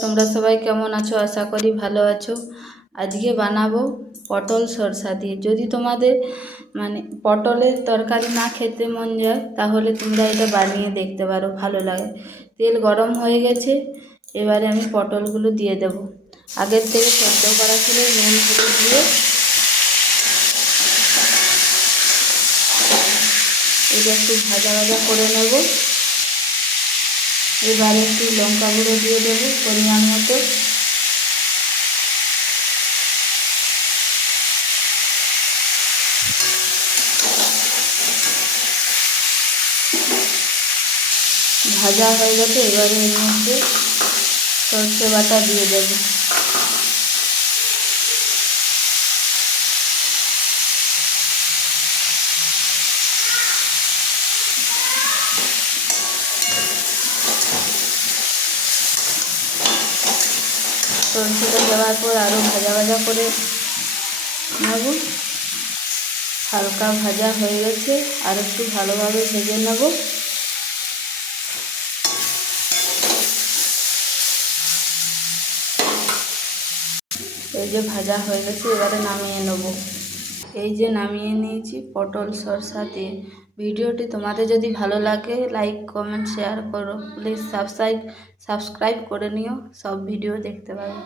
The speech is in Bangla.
তোমরা সবাই কেমন আছো? আশা করি ভালো আছো। আজকে বানাবো পটল সরষা দিয়ে। যদি তোমাদের পটলের তরকারি না খেতে মন যায় তাহলে তোমরা এটা বানিয়ে দেখতে পারো, ভালো লাগে। তেল গরম হয়ে গেছে, এবারে আমি পটলগুলো দিয়ে দেব। আগের থেকে সেদ্ধ করা ছিল, নুন হলুদ দিয়ে এটা একটু ভাজা ভাজা করে নেব। এবারে একটু লঙ্কা গুঁড়ো দিয়ে দেবো পরিমাণ মতো। ভাজা হয়ে গেছে, এবারে এর মধ্যে সর্ষে বাটা দিয়ে দেব। সর্ষেটা দেওয়ার পর আরও ভাজা ভাজা করে নেব। হালকা ভাজা হয়ে গেছে, আর একটু ভালোভাবে ভেজে নেব। এই যে ভাজা হয়ে গেছে, এবারে নামিয়ে নেব। এই যে নামিয়ে নিয়েছি পটল সরষা দিয়ে। ভিডিওটি তোমাদের যদি ভালো লাগে লাইক কমেন্ট শেয়ার করো। প্লিজ সাবস্ক্রাইব করে নিও, সব ভিডিও দেখতে পারো।